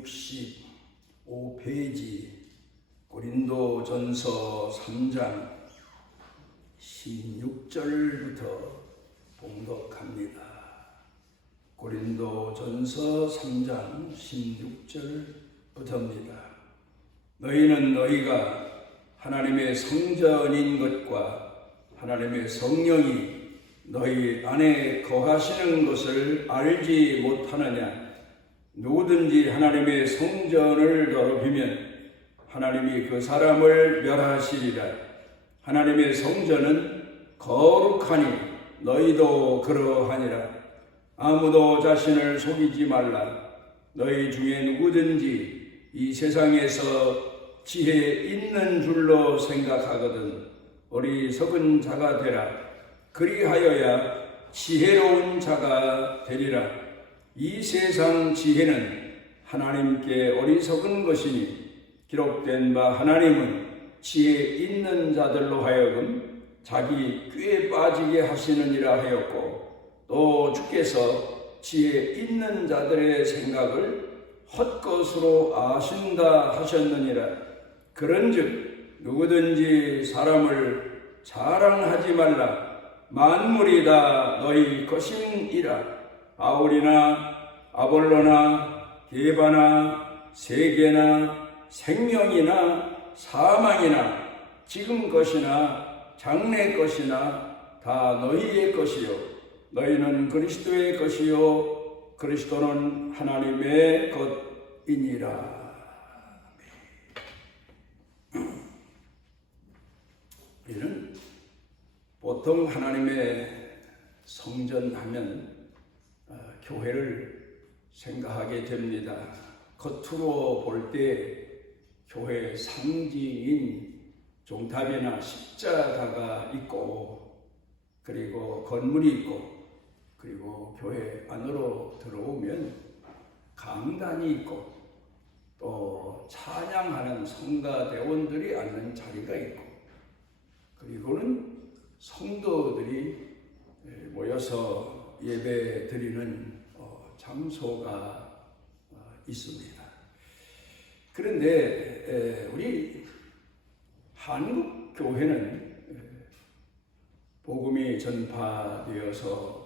265페이지 고린도전서 3장 16절부터 봉독합니다. 고린도전서 3장 16절부터입니다. 너희는 너희가 하나님의 성전인 것과 하나님의 성령이 너희 안에 거하시는 것을 알지 못하느냐? 누구든지 하나님의 성전을 더럽히면 하나님이 그 사람을 멸하시리라. 하나님의 성전은 거룩하니 너희도 그러하니라. 아무도 자신을 속이지 말라. 너희 중에 누구든지 이 세상에서 지혜 있는 줄로 생각하거든 어리석은 자가 되라. 그리하여야 지혜로운 자가 되리라. 이 세상 지혜는 하나님께 어리석은 것이니 기록된 바 하나님은 지혜 있는 자들로 하여금 자기 꾀에 빠지게 하시느니라 하였고, 또 주께서 지혜 있는 자들의 생각을 헛것으로 아신다 하셨느니라. 그런즉 누구든지 사람을 자랑하지 말라. 만물이 다 너희 것임이라. 바울이나 아볼로나 게바나 세계나 생명이나 사망이나 지금 것이나 장래 것이나 다 너희의 것이요 너희는 그리스도의 것이요 그리스도는 하나님의 것이니라. 이는 보통 하나님의 성전하면 교회를 생각하게 됩니다. 겉으로 볼 때 교회 상징인 종탑이나 십자가가 있고, 그리고 건물이 있고, 그리고 교회 안으로 들어오면 강단이 있고, 또 찬양하는 성가대원들이 앉는 자리가 있고, 그리고는 성도들이 모여서 예배 드리는 장소가 있습니다. 그런데 우리 한국 교회는 복음이 전파되어서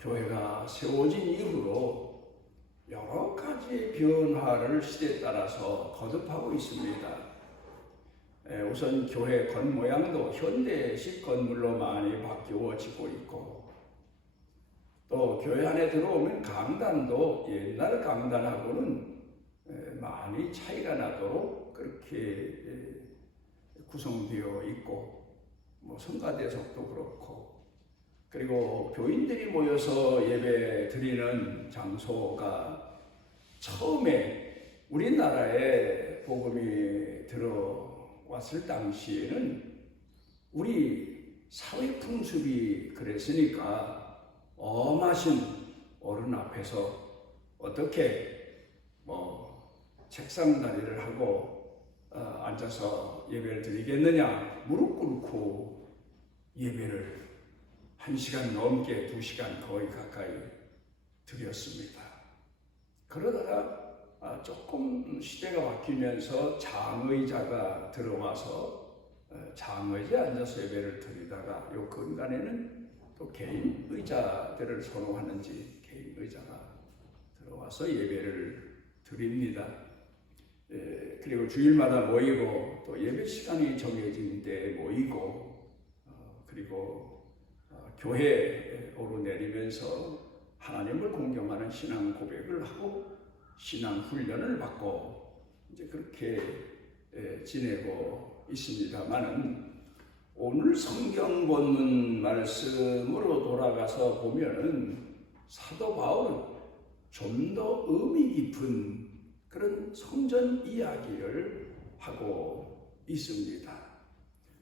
교회가 세워진 이후로 여러 가지 변화를 시대에 따라서 거듭하고 있습니다. 우선 교회 겉모양도 현대식 건물로 많이 바뀌어지고 있고, 또 교회 안에 들어오면 강단도 옛날 강단하고는 많이 차이가 나도록 그렇게 구성되어 있고, 성가대석도 그렇고, 그리고 교인들이 모여서 예배 드리는 장소가 처음에 우리나라에 복음이 들어왔을 당시에는 우리 사회 풍습이 그랬으니까 엄하신 어른 앞에서 어떻게 책상 다리를 하고 앉아서 예배를 드리겠느냐, 무릎 꿇고 예배를 1시간 넘게 2시간 거의 가까이 드렸습니다. 그러다가 조금 시대가 바뀌면서 장의자가 들어와서 장의자에 앉아서 예배를 드리다가 요 근간에는 또 개인 의자들을 선호하는지 개인 의자가 들어와서 예배를 드립니다. 그리고 주일마다 모이고 또 예배 시간이 정해진 때 모이고, 그리고 교회에 오르내리면서 하나님을 공경하는 신앙 고백을 하고 신앙 훈련을 받고 이제 그렇게 지내고 있습니다만은, 오늘 성경 본문 말씀으로 돌아가서 보면은 사도 바울은 좀 더 의미 깊은 그런 성전 이야기를 하고 있습니다.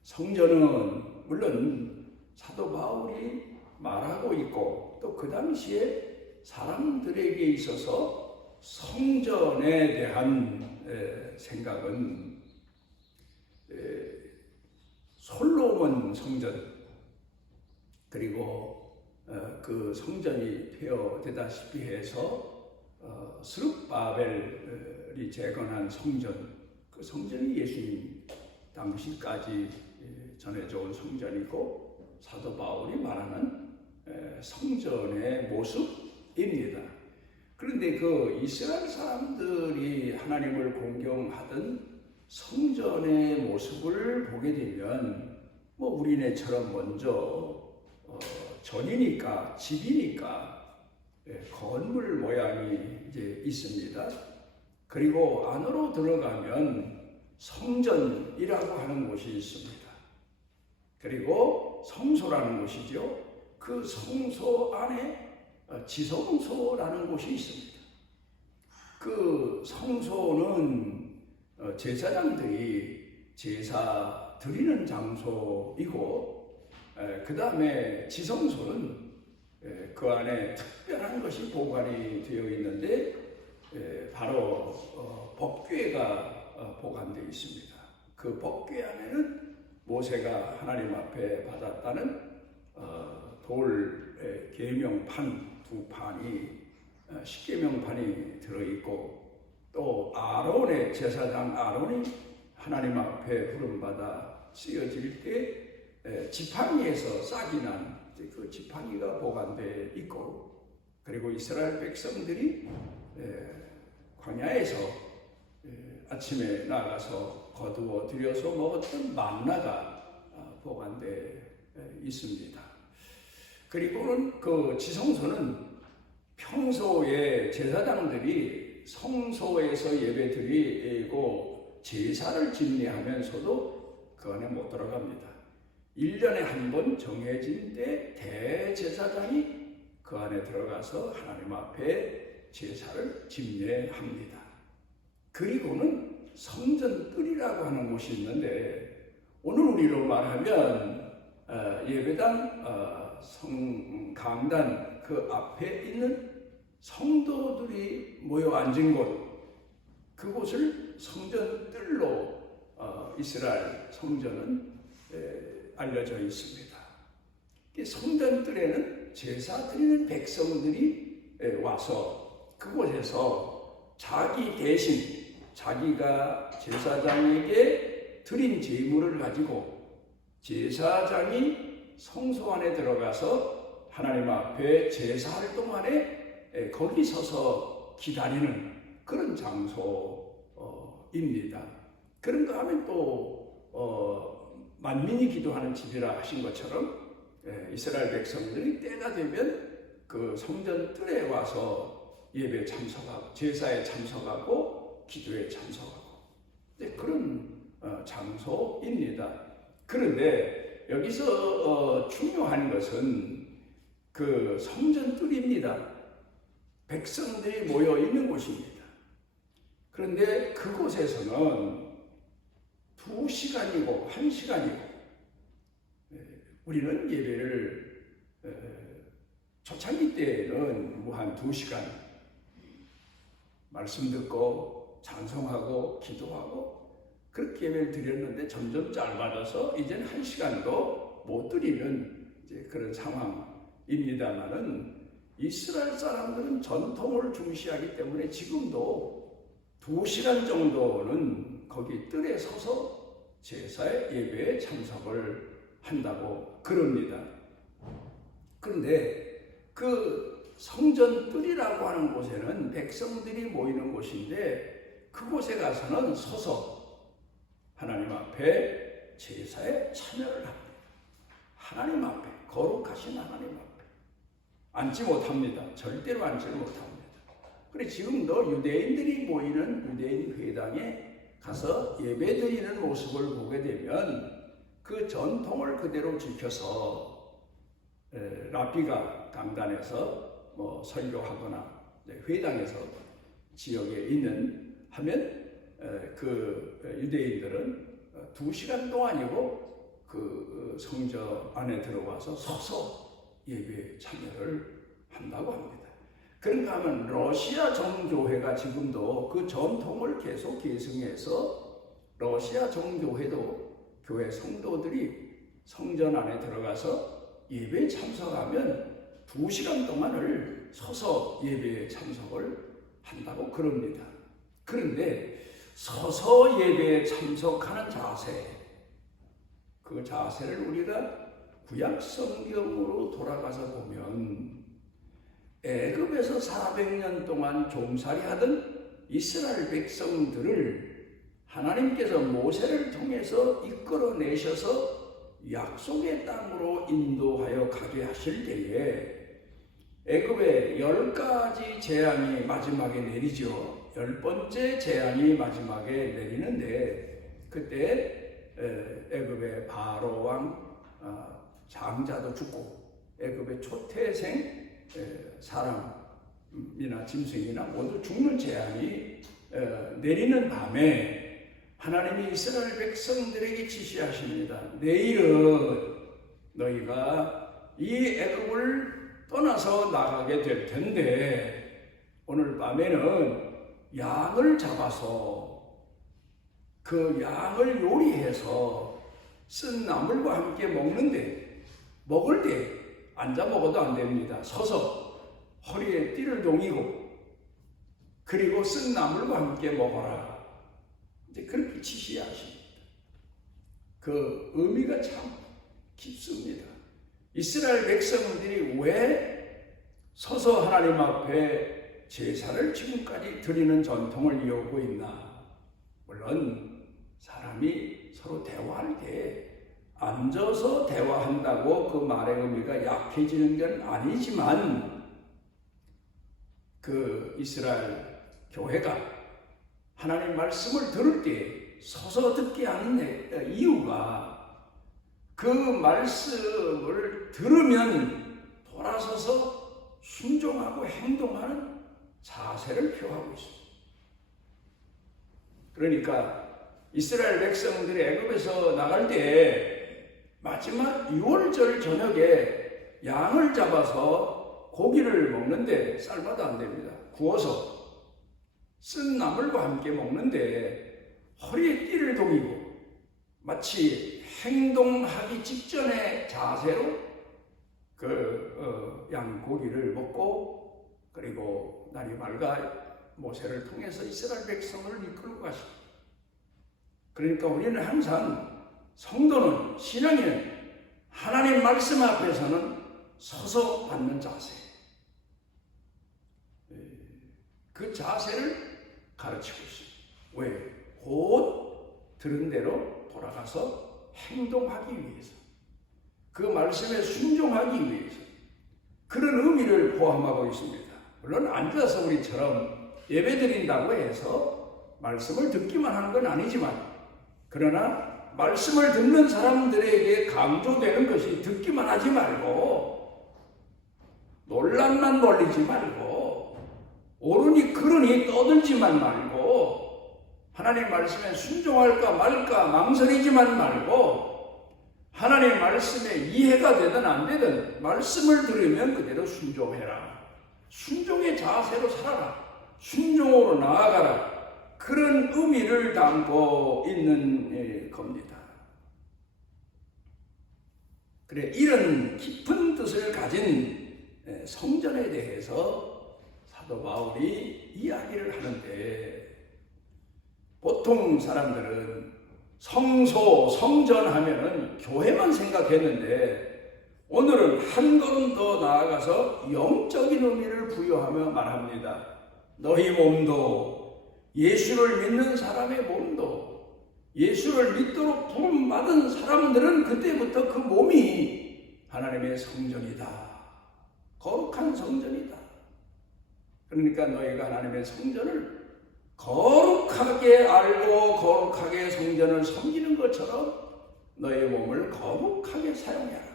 성전은 물론 사도 바울이 말하고 있고, 또 그 당시에 사람들에게 있어서 성전에 대한 생각은 솔로몬 성전, 그리고 그 성전이 폐허되다시피 해서 스룹바벨이 재건한 성전, 그 성전이 예수님 당시까지 전해져 온 성전이고 사도 바울이 말하는 성전의 모습입니다. 그런데 그 이스라엘 사람들이 하나님을 공경하던 성전의 모습을 보게 되면 뭐 우리네처럼 먼저 전이니까 집이니까 건물 모양이 이제 있습니다. 그리고 안으로 들어가면 성전이라고 하는 곳이 있습니다. 그리고 성소라는 곳이죠. 그 성소 안에 지성소라는 곳이 있습니다. 그 성소는 제사장들이 제사 드리는 장소이고, 그 다음에 지성소는 그 안에 특별한 것이 보관이 되어 있는데 바로 법궤가 보관되어 있습니다. 그 법궤 안에는 모세가 하나님 앞에 받았다는 돌 계명판 두 판이 십계명판이 들어있고, 또 아론의 제사장 아론이 하나님 앞에 부름받아 쓰여질 때 지팡이에서 싹이 난 그 지팡이가 보관되어 있고, 그리고 이스라엘 백성들이 광야에서 아침에 나가서 거두어 들여서 먹었던 만나가 보관되어 있습니다. 그리고는 그 지성소는 평소에 제사장들이 성소에서 예배드리고 제사를 집례하면서도 그 안에 못 들어갑니다. 1년에 한 번 정해진 때 대제사장이 그 안에 들어가서 하나님 앞에 제사를 집례합니다. 그리고는 성전뜰이라고 하는 곳이 있는데, 오늘 우리로 말하면 예배당 강단 그 앞에 있는 성도들이 모여 앉은 곳, 그곳을 성전뜰로 이스라엘 성전은 알려져 있습니다. 성전뜰에는 제사 드리는 백성들이 와서 그곳에서 자기 대신 자기가 제사장에게 드린 제물을 가지고 제사장이 성소 안에 들어가서 하나님 앞에 제사 활동안에 거기 서서 기다리는 그런 장소입니다. 그런가 하면 또 만민이 기도하는 집이라 하신 것처럼 이스라엘 백성들이 때가 되면 그 성전 뜰에 와서 예배에 참석하고 제사에 참석하고 기도에 참석하고 그런 장소입니다. 그런데 여기서 중요한 것은 그 성전 뜰입니다. 백성들이 모여 있는 곳입니다. 그런데 그곳에서는 2시간이고 1시간이고 우리는 예배를 초창기 때에는 뭐 한 2시간 말씀 듣고 찬송하고 기도하고 그렇게 예배를 드렸는데 점점 짧아져서 이제는 1시간도 못 드리는 이제 그런 상황입니다만은, 이스라엘 사람들은 전통을 중시하기 때문에 지금도 2시간 정도는 거기 뜰에 서서 제사의 예배에 참석을 한다고 그럽니다. 그런데 그 성전 뜰이라고 하는 곳에는 백성들이 모이는 곳인데 그곳에 가서는 서서 하나님 앞에 제사에 참여를 합니다. 하나님 앞에, 거룩하신 하나님 앞에 앉지 못합니다. 절대로 앉지를 못합니다. 그래 지금도 유대인들이 모이는 유대인 회당에 가서 예배드리는 모습을 보게 되면 그 전통을 그대로 지켜서 랍비가 강단에서 뭐 설교하거나 회당에서 지역에 있는 하면 그 유대인들은 2시간 동안이고 그 성전 안에 들어와서 서서 예배에 참여를 한다고 합니다. 그런가 하면 러시아 정교회가 지금도 그 전통을 계속 계승해서 러시아 정교회도 교회 성도들이 성전 안에 들어가서 예배에 참석하면 2시간 동안을 서서 예배에 참석을 한다고 그럽니다. 그런데 서서 예배에 참석하는 자세, 그 자세를 우리가 구약 성경으로 돌아가서 보면 애굽에서 400년 동안 종살이하던 이스라엘 백성들을 하나님께서 모세를 통해서 이끌어내셔서 약속의 땅으로 인도하여 가게 하실 때에 애굽에 10가지 재앙이 마지막에 내리죠. 10번째 재앙이 마지막에 내리는데 그때 애굽의 바로 왕 장자도 죽고 애굽의 초태생 사람이나 짐승이나 모두 죽는 재앙이 내리는 밤에 하나님이 이스라엘 백성들에게 지시하십니다. 내일은 너희가 이 애굽을 떠나서 나가게 될 텐데 오늘 밤에는 양을 잡아서 그 양을 요리해서 쓴 나물과 함께 먹을 때 앉아 먹어도 안 됩니다. 서서 허리에 띠를 동이고 그리고 쓴 나물과 함께 먹어라. 이제 그렇게 지시하십니다. 그 의미가 참 깊습니다. 이스라엘 백성들이 왜 서서 하나님 앞에 제사를 지금까지 드리는 전통을 이어오고 있나? 물론 사람이 서로 대화할 때 앉아서 대화한다고 그 말의 의미가 약해지는 건 아니지만 그 이스라엘 교회가 하나님 말씀을 들을 때 서서 듣게 하는 이유가 그 말씀을 들으면 돌아서서 순종하고 행동하는 자세를 표하고 있습니다. 그러니까 이스라엘 백성들이 애굽에서 나갈 때 마지막 6월절 저녁에 양을 잡아서 고기를 먹는데 삶아도 안 됩니다. 구워서 쓴 나물과 함께 먹는데 허리에 띠를 동이고 마치 행동하기 직전의 자세로 그 양고기를 먹고 그리고 날이 맑아 모세를 통해서 이스라엘 백성을 이끌고 가십니다. 그러니까 우리는 항상 성도는 신앙인은 하나님 말씀 앞에서는 서서 받는 자세, 그 자세를 가르치고 있습니다. 왜? 곧 들은 대로 돌아가서 행동하기 위해서, 그 말씀에 순종하기 위해서 그런 의미를 포함하고 있습니다. 물론 앉아서 우리처럼 예배드린다고 해서 말씀을 듣기만 하는 건 아니지만 그러나 말씀을 듣는 사람들에게 강조되는 것이 듣기만 하지 말고 논란만 벌리지 말고 옳으니 그러니 떠들지만 말고 하나님 말씀에 순종할까 말까 망설이지만 말고 하나님 말씀에 이해가 되든 안 되든 말씀을 들으면 그대로 순종해라. 순종의 자세로 살아라. 순종으로 나아가라. 그런 의미를 담고 있는 겁니다. 그래, 이런 깊은 뜻을 가진 성전에 대해서 사도 바울이 이야기를 하는데 보통 사람들은 성소, 성전 하면은 교회만 생각했는데 오늘은 한 걸음 더 나아가서 영적인 의미를 부여하며 말합니다. 너희 몸도 예수를 믿는 사람의 몸도 예수를 믿도록 부름받은 사람들은 그때부터 그 몸이 하나님의 성전이다. 거룩한 성전이다. 그러니까 너희가 하나님의 성전을 거룩하게 알고 거룩하게 성전을 섬기는 것처럼 너의 몸을 거룩하게 사용해라.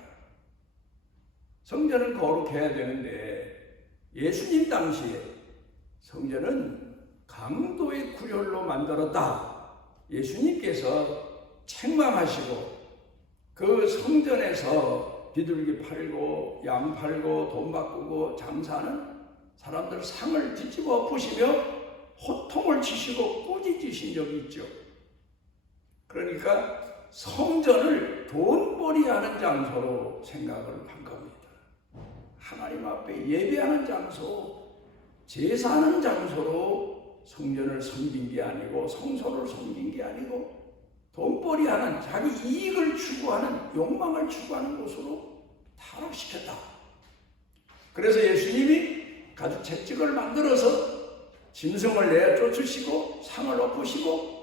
성전은 거룩해야 되는데 예수님 당시에 성전은 강도의 굴혈로 만들었다. 예수님께서 책망하시고 그 성전에서 비둘기 팔고 양 팔고 돈 바꾸고 장사하는 사람들 상을 뒤집어 엎으시며 호통을 치시고 꾸짖으신 적이 있죠. 그러니까 성전을 돈벌이하는 장소로 생각을 한 겁니다. 하나님 앞에 예배하는 장소, 제사하는 장소로 성전을 섬긴 게 아니고 성소를 섬긴 게 아니고 돈벌이하는 자기 이익을 추구하는 욕망을 추구하는 곳으로 타락시켰다. 그래서 예수님이 가죽 채찍을 만들어서 짐승을 내어 쫓으시고 상을 엎으시고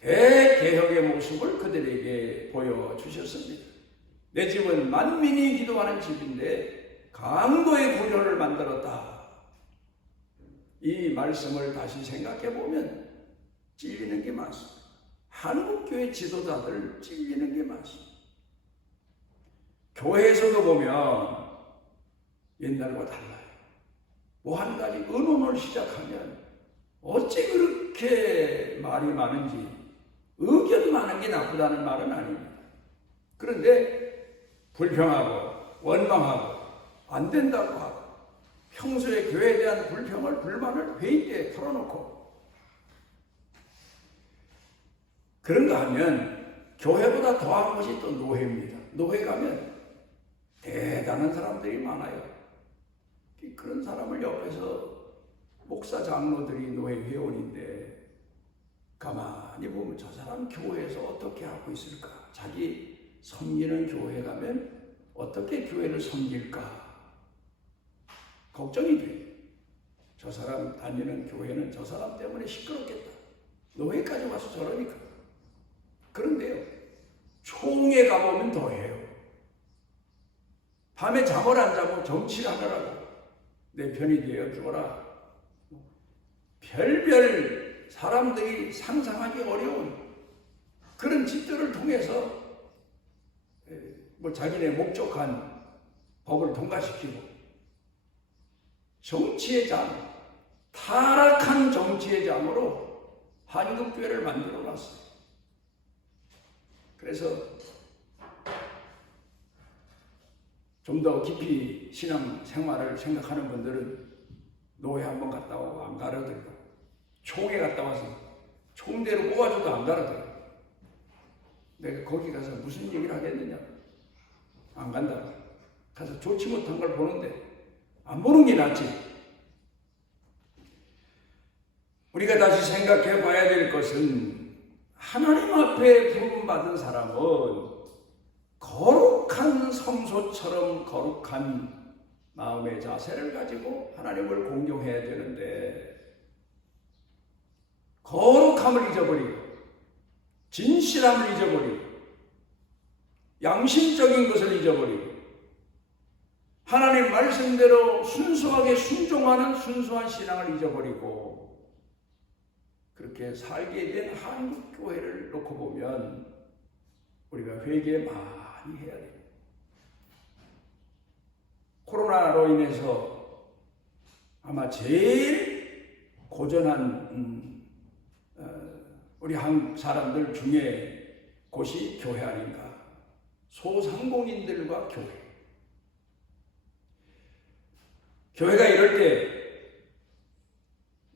대개혁의 모습을 그들에게 보여주셨습니다. 내 집은 만민이 기도하는 집인데 강도의 구조를 만들었다. 이 말씀을 다시 생각해 보면 찔리는 게 많습니다. 한국교회 지도자들 찔리는 게 많습니다. 교회에서도 보면 옛날과 달라요. 뭐 한 가지 의논을 시작하면 어찌 그렇게 말이 많은지, 의견 많은 게 나쁘다는 말은 아닙니다. 그런데 불평하고 원망하고 안 된다고 하고 평소에 교회에 대한 불만을 회의 때 털어놓고 그런가 하면 교회보다 더한 것이 또 노회입니다. 노회 가면 대단한 사람들이 많아요. 그런 사람을 옆에서 목사 장로들이 노회 회원인데 가만히 보면 저 사람 교회에서 어떻게 하고 있을까? 자기 섬기는 교회 가면 어떻게 교회를 섬길까? 걱정이 돼요. 저 사람 다니는 교회는 저 사람 때문에 시끄럽겠다. 노회까지 와서 저러니까. 그런데요, 총회 가보면 더해요. 밤에 잠을 안 자고 정치를 하느라고 내 편이 되어 주어라. 별별 사람들이 상상하기 어려운 그런 짓들을 통해서 뭐 자기네 목적한 법을 통과시키고 정치의 잠, 타락한 정치의 잠으로 한국교회를 만들어 놨어요. 그래서 좀 더 깊이 신앙 생활을 생각하는 분들은 노회 한번 갔다 오고 안 가려들고 총회 갔다 와서 총대로 뽑아줘도 안 가려들고 내가 거기 가서 무슨 얘기를 하겠느냐? 안 간다고. 가서 좋지 못한 걸 보는데 안 보는 게 낫지. 우리가 다시 생각해 봐야 될 것은 하나님 앞에 부름받은 사람은 거룩한 성소처럼 거룩한 마음의 자세를 가지고 하나님을 공경해야 되는데 거룩함을 잊어버리고 진실함을 잊어버리고 양심적인 것을 잊어버리고 하나님 말씀대로 순수하게 순종하는 순수한 신앙을 잊어버리고 그렇게 살게 된 한국교회를 놓고 보면 우리가 회개 많이 해야 됩니다. 코로나로 인해서 아마 제일 고전한 우리 한국 사람들 중에 곳이 교회 아닌가. 소상공인들과 교회. 교회가 이럴 때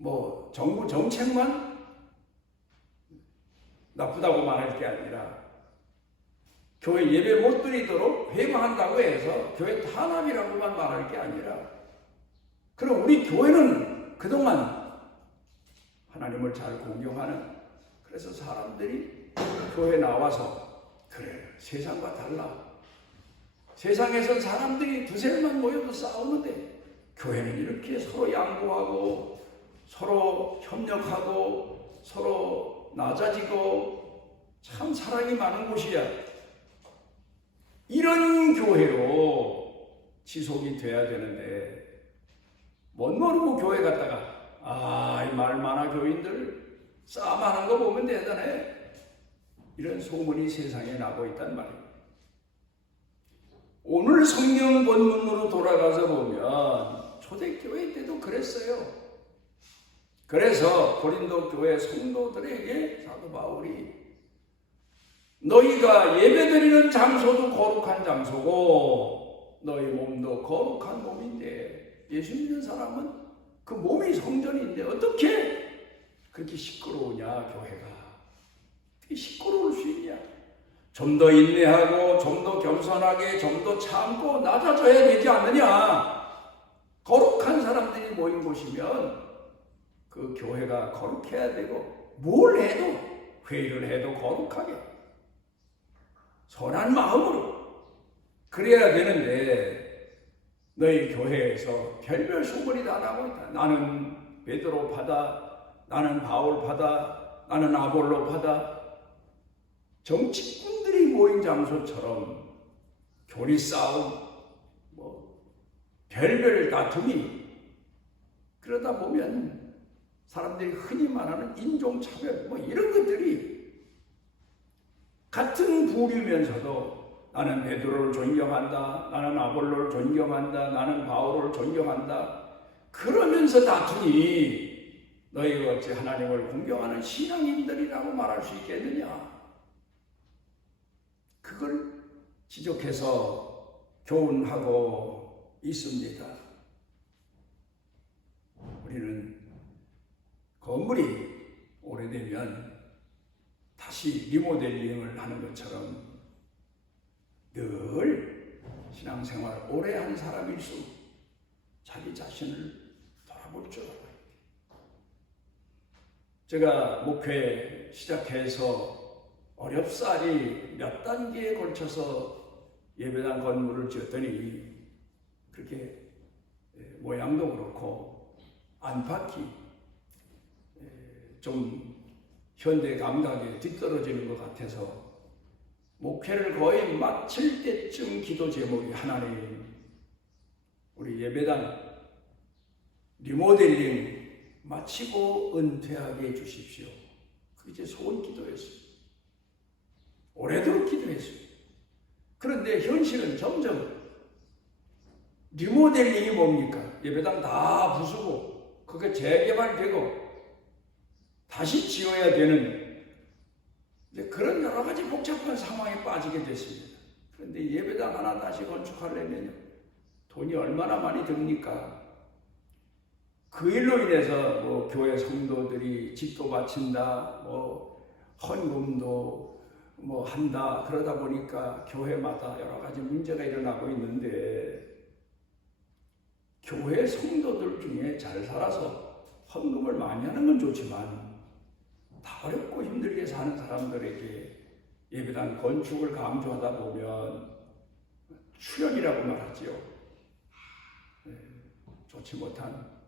뭐 정부 정책만 나쁘다고 말할 게 아니라 교회 예배 못 드리도록 회방한다고 해서 교회 탄압이라고만 말할 게 아니라 그럼 우리 교회는 그동안 하나님을 잘 공경하는 그래서 사람들이 교회 나와서 그래 세상과 달라 세상에선 사람들이 두세만 모여도 싸우는데 교회는 이렇게 서로 양보하고 서로 협력하고 서로 낮아지고 참 사랑이 많은 곳이야. 이런 교회로 지속이 돼야 되는데 못 모르고 교회 갔다가 이 말 많아 교인들 싸움하는 거 보면 대단해. 이런 소문이 세상에 나고 있단 말이에요. 오늘 성경 본문으로 돌아가서 보면 초대교회 때도 그랬어요. 그래서 고린도 교회 성도들에게 사도 바울이 너희가 예배드리는 장소도 거룩한 장소고 너희 몸도 거룩한 몸인데 예수 믿는 사람은 그 몸이 성전인데 어떻게 그렇게 시끄러우냐 교회가 어떻게 시끄러울 수 있냐 좀 더 인내하고 좀 더 겸손하게 좀 더 참고 낮아져야 되지 않느냐 거룩한 사람들이 모인 곳이면 그 교회가 거룩해야 되고, 뭘 해도, 회의를 해도 거룩하게 선한 마음으로 그래야 되는데, 너희 교회에서 별별 소문이 다 나고 있다. 나는 베드로 파다, 나는 바울 파다, 나는 아볼로 파다. 정치꾼들이 모인 장소처럼 교리 싸움, 별별 다툼이, 그러다 보면 사람들이 흔히 말하는 인종차별 이런 것들이 같은 부류면서도 나는 베드로를 존경한다, 나는 아볼로를 존경한다, 나는 바울을 존경한다, 그러면서 다투니 너희가 어찌 하나님을 공경하는 신앙인들이라고 말할 수 있겠느냐. 그걸 지적해서 교훈하고 있습니다. 우리는 건물이 오래되면 다시 리모델링을 하는 것처럼 늘 신앙생활 오래 한 사람일수록 자기 자신을 돌아볼 줄 알아요. 제가 목회 시작해서 어렵사리 몇 단계에 걸쳐서 예배당 건물을 지었더니 그렇게 모양도 그렇고 안팎이 좀 현대 감각에 뒤떨어지는 것 같아서 목회를 거의 마칠 때쯤 기도 제목이 하나님, 우리 예배당 리모델링 마치고 은퇴하게 해주십시오. 그게 제 소원 기도였어요. 오래도록 기도했어요. 그런데 현실은 점점 리모델링이 뭡니까? 예배당 다 부수고 그게 재개발되고 다시 지어야 되는 그런 여러 가지 복잡한 상황에 빠지게 됐습니다. 그런데 예배당 하나 다시 건축하려면 돈이 얼마나 많이 듭니까? 그 일로 인해서 교회 성도들이 집도 바친다, 헌금도 한다, 그러다 보니까 교회마다 여러 가지 문제가 일어나고 있는데, 교회 성도들 중에 잘 살아서 헌금을 많이 하는 건 좋지만 다 어렵고 힘들게 사는 사람들에게 예배당 건축을 강조하다 보면 출연이라고 말하지요. 좋지 못한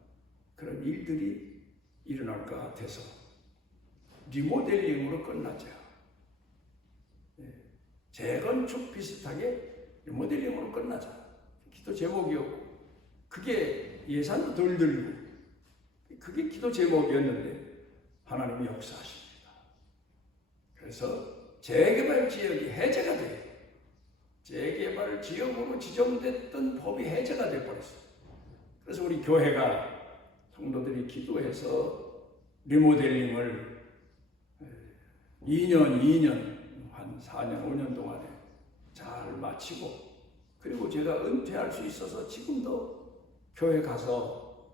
그런 일들이 일어날 것 같아서 리모델링으로 끝나자. 재건축 비슷하게 리모델링으로 끝나자. 기도 제목이었고, 그게 예산도 덜 들고, 그게 기도 제목이었는데 하나님이 역사하십니다. 그래서 재개발 지역이 해제가 돼요. 재개발 지역으로 지정됐던 법이 해제가 돼버렸어요. 그래서 우리 교회가 성도들이 기도해서 리모델링을 2년, 한 4년, 5년 동안에 잘 마치고, 그리고 제가 은퇴할 수 있어서 지금도 교회 가서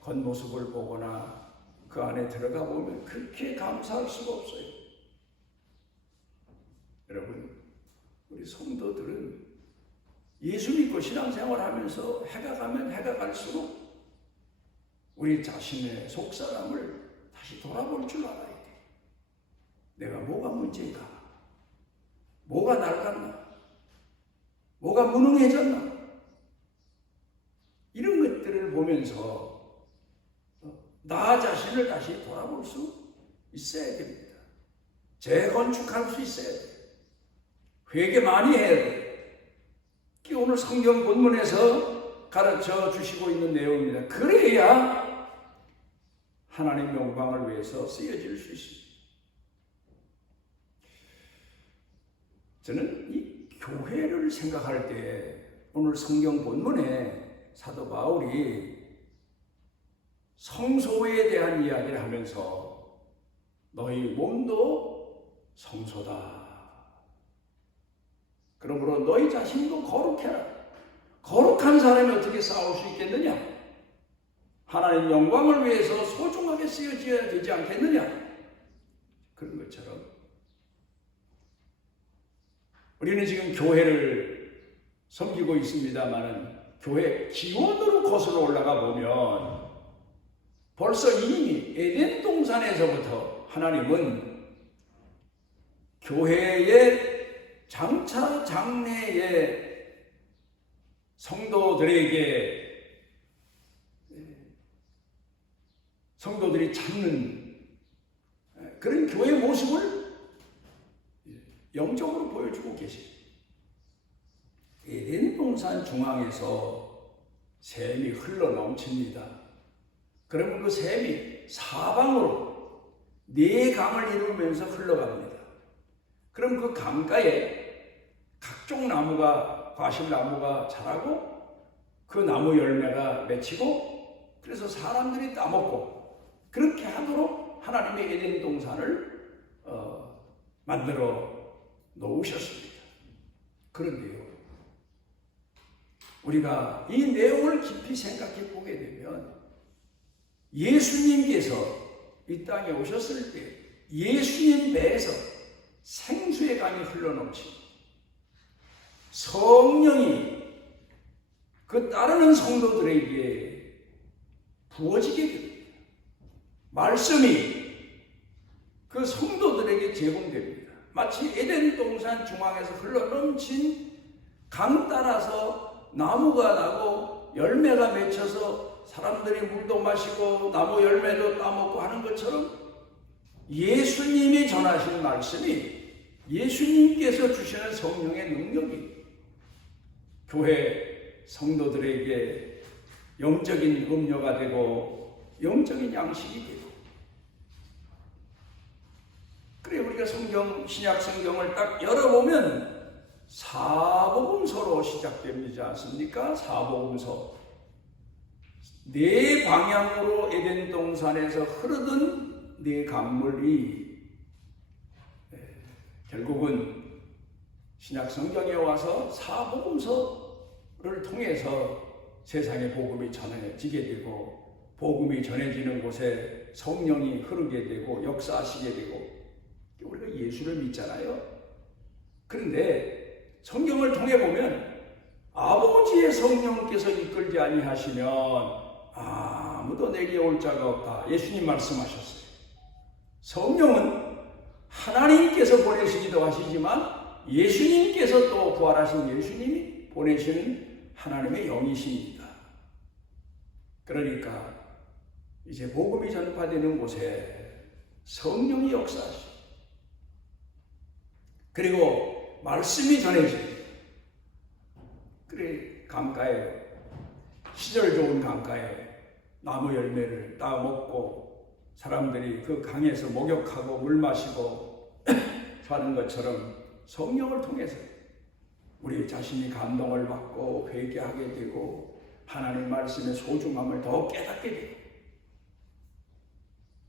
겉모습을 보거나 그 안에 들어가 보면 그렇게 감사할 수가 없어요. 여러분, 우리 성도들은 예수 믿고 신앙생활 하면서 해가 가면 해가 갈수록 우리 자신의 속사람을 다시 돌아볼 줄 알아야 돼. 내가 뭐가 문제인가? 뭐가 낡았나? 뭐가 무능해졌나? 이런 것들을 보면서 나 자신을 다시 돌아볼 수 있어야 됩니다. 재건축할 수 있어야 돼요. 회개 많이 해야 돼요. 오늘 성경 본문에서 가르쳐 주시고 있는 내용입니다. 그래야 하나님 영광을 위해서 쓰여질 수 있습니다. 저는 이 교회를 생각할 때 오늘 성경 본문에 사도 바울이 성소에 대한 이야기를 하면서 너희 몸도 성소다. 그러므로 너희 자신도 거룩해라. 거룩한 사람이 어떻게 싸울 수 있겠느냐? 하나님 영광을 위해서 소중하게 쓰여져야 되지 않겠느냐? 그런 것처럼 우리는 지금 교회를 섬기고 있습니다만은 교회 기원으로 거슬러 올라가 보면 벌써 이미 에덴 동산에서부터 하나님은 교회의 장차 장래의 성도들이 찾는 그런 교회 모습을 영적으로 보여주고 계십니다. 에덴 동산 중앙에서 샘이 흘러 넘칩니다. 그러면 그 샘이 사방으로 네 강을 이루면서 흘러갑니다. 그럼 그 강가에 각종 나무가, 과실나무가 자라고 그 나무 열매가 맺히고 그래서 사람들이 따먹고 그렇게 하도록 하나님의 에덴 동산을 만들어 놓으셨습니다. 그런데요, 우리가 이 내용을 깊이 생각해 보게 되면 예수님께서 이 땅에 오셨을 때 예수님 배에서 생수의 강이 흘러넘치고 성령이 그 따르는 성도들에게 부어지게 됩니다. 말씀이 그 성도들에게 제공됩니다. 마치 에덴 동산 중앙에서 흘러넘친 강 따라서 나무가 나고 열매가 맺혀서 사람들이 물도 마시고 나무 열매도 따먹고 하는 것처럼 예수님이 전하신 말씀이 예수님께서 주시는 성령의 능력이 교회 성도들에게 영적인 음료가 되고 영적인 양식이 되고, 그래 우리가 신약 성경을 딱 열어보면 사복음서로 시작됩니다 않습니까? 사복음서. 네 방향으로 에덴 동산에서 흐르던 네 강물이 결국은 신약 성경에 와서 사복음서를 통해서 세상에 복음이 전해지게 되고 복음이 전해지는 곳에 성령이 흐르게 되고 역사하시게 되고, 우리가 예수를 믿잖아요. 그런데 성경을 통해 보면 아버지의 성령께서 이끌지 아니하시면 아무도 내게 올 자가 없다. 예수님 말씀하셨어요. 성령은 하나님께서 보내시기도 하시지만 예수님께서 또 부활하신 예수님이 보내시는 하나님의 영이십니다. 그러니까 이제 복음이 전파되는 곳에 성령이 역사하시고 그리고 말씀이 전해집니다. 그래 강가에, 시절 좋은 강가에 나무 열매를 따먹고 사람들이 그 강에서 목욕하고 물 마시고 사는 것처럼 성령을 통해서 우리 자신이 감동을 받고 회개하게 되고 하나님 말씀의 소중함을 더 깨닫게 되고,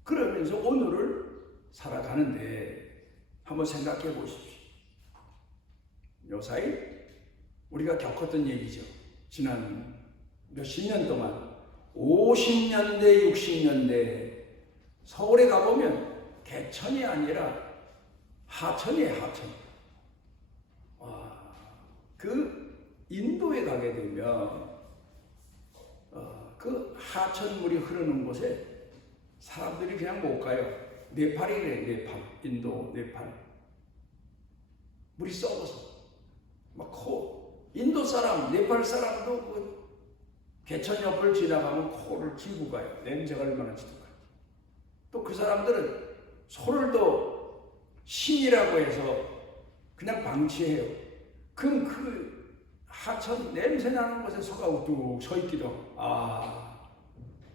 그러면서 오늘을 살아가는데 한번 생각해 보십시오. 요사이 우리가 겪었던 얘기죠. 지난 몇십 년 동안 50년대 60년대 서울에 가보면 개천이 아니라 하천이에요. 하천. 그 인도에 가게 되면 그 하천물이 흐르는 곳에 사람들이 그냥 못 가요. 네팔이래. 네팔. 인도 네팔. 물이 썩어서 막 인도 사람, 네팔 사람도 그 개천 옆을 지나가면 코를 기고 가요. 냄새가 얼마나 지독해요. 또 그 사람들은 소를 또 신이라고 해서 그냥 방치해요. 그럼 그 하천 냄새 나는 곳에 소가 우뚝 서 있기도 하고,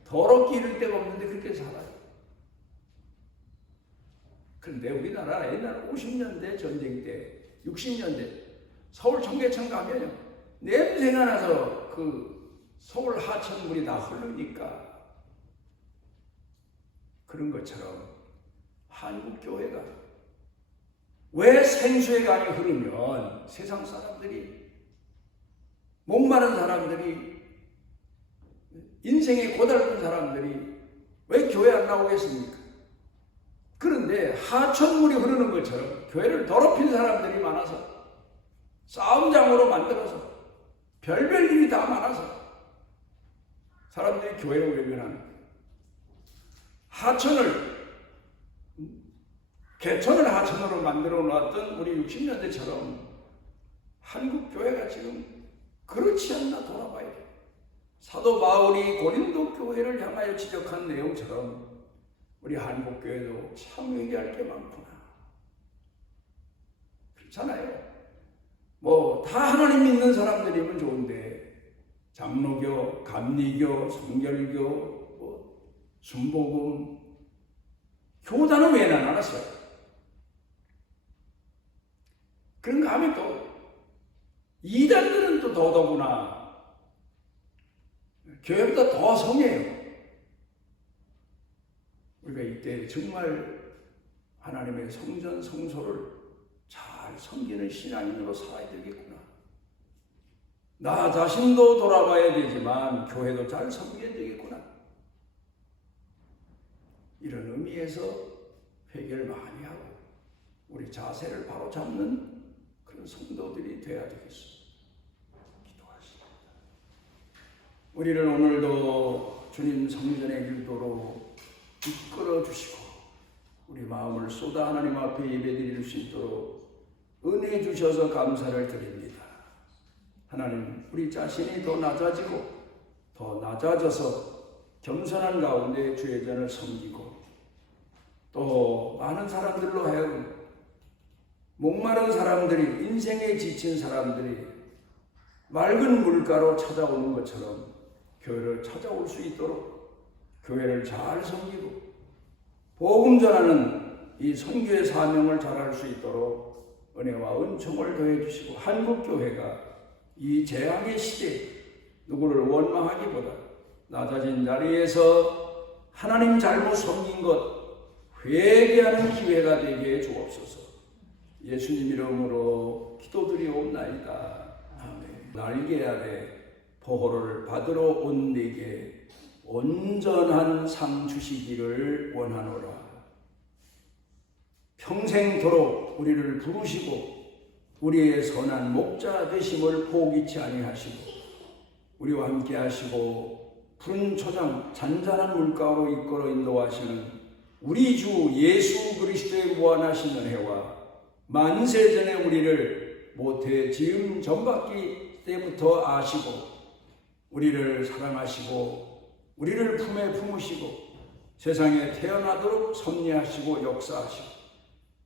더럽게 이럴 데가 없는데 그렇게 살아요. 그런데 우리나라 옛날 50년대 전쟁 때 60년대 서울 청계천 가면 냄새가 나서 그 서울 하천물이 다 흐르니까, 그런 것처럼 한국 교회가 왜 생수의 강이 흐르면 세상 사람들이, 목마른 사람들이, 인생에 고달픈 사람들이 왜 교회 안 나오겠습니까? 그런데 하천물이 흐르는 것처럼 교회를 더럽힌 사람들이 많아서, 싸움장으로 만들어서 별별 일이 다 많아서 사람들이 교회로 외면하는 거예요. 개천을 하천으로 만들어 놨던 우리 60년대처럼 한국 교회가 지금 그렇지 않나 돌아봐야 돼. 사도 바울이 고린도 교회를 향하여 지적한 내용처럼 우리 한국 교회도 참 회개할 게 많구나. 그렇잖아요. 뭐 다 하나님 믿는 사람들이면 좋은데 장로교, 감리교, 성결교, 순복음 교단은 왜 안 알았어요? 그런가 하면 또 이단들은 또 더더구나 교회보다 더 성해요. 우리가 이때 정말 하나님의 성전 성소를 잘 섬기는 신앙인으로 살아야 되겠구나. 나 자신도 돌아봐야 되지만 교회도 잘 섬겨야 되겠구나. 이런 의미에서 회개를 많이 하고 우리 자세를 바로 잡는 그런 성도들이 되어야 되겠습니다. 기도하십니다. 우리를 오늘도 주님 성전의 길도로 이끌어 주시고 우리 마음을 쏟아 하나님 앞에 예배드릴 수 있도록 은혜 주셔서 감사를 드립니다. 하나님, 우리 자신이 더 낮아지고 더 낮아져서 겸손한 가운데 주의 전을 섬기고 또 많은 사람들로 하여금 목마른 사람들이, 인생에 지친 사람들이 맑은 물가로 찾아오는 것처럼 교회를 찾아올 수 있도록 교회를 잘 섬기고 복음 전하는 이 선교의 사명을 잘할 수 있도록 은혜와 은총을 더해 주시고 한국 교회가 이 재앙의 시대에 누구를 원망하기보다 낮아진 자리에서 하나님 잘못 섬긴 것 회개하는 기회가 되게 해 주옵소서. 예수님 이름으로 기도드리옵나이다. 아멘. 날개 아래 보호를 받으러 온 내게 온전한 상 주시기를 원하노라. 평생도록 우리를 부르시고 우리의 선한 목자 되심을 포기치 아니하시고 우리와 함께 하시고 푸른 초장 잔잔한 물가로 이끌어 인도하시는 우리 주 예수 그리스도의 무한하신 은혜와 만세전에 우리를 모태 지음 전받기 때부터 아시고 우리를 사랑하시고 우리를 품에 품으시고 세상에 태어나도록 섭리하시고 역사하시고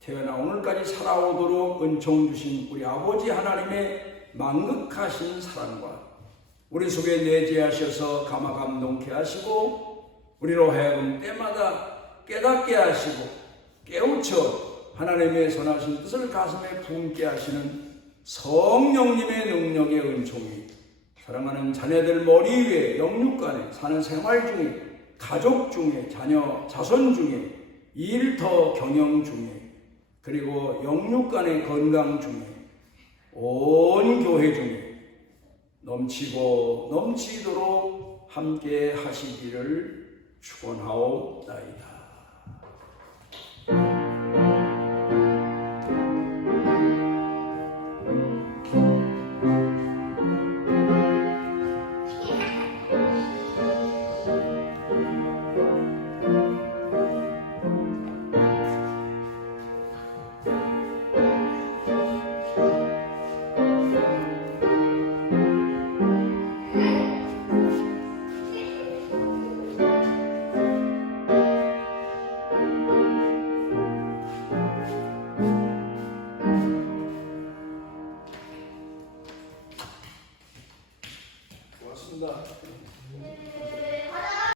태어나 오늘까지 살아오도록 은총 주신 우리 아버지 하나님의 만극하신 사랑과 우리 속에 내재하셔서 감화감동케 하시고 우리로 하여금 때마다 깨닫게 하시고 깨우쳐 하나님의 선하신 뜻을 가슴에 품게 하시는 성령님의 능력의 은총이 사랑하는 자녀들 머리 위에 영육간에 사는 생활 중에 가족 중에 자녀 자손 중에 일터 경영 중에 그리고 영육간의 건강 중에 온 교회 중에 넘치고 넘치도록 함께 하시기를 축원하옵나이다. 고맙습니다.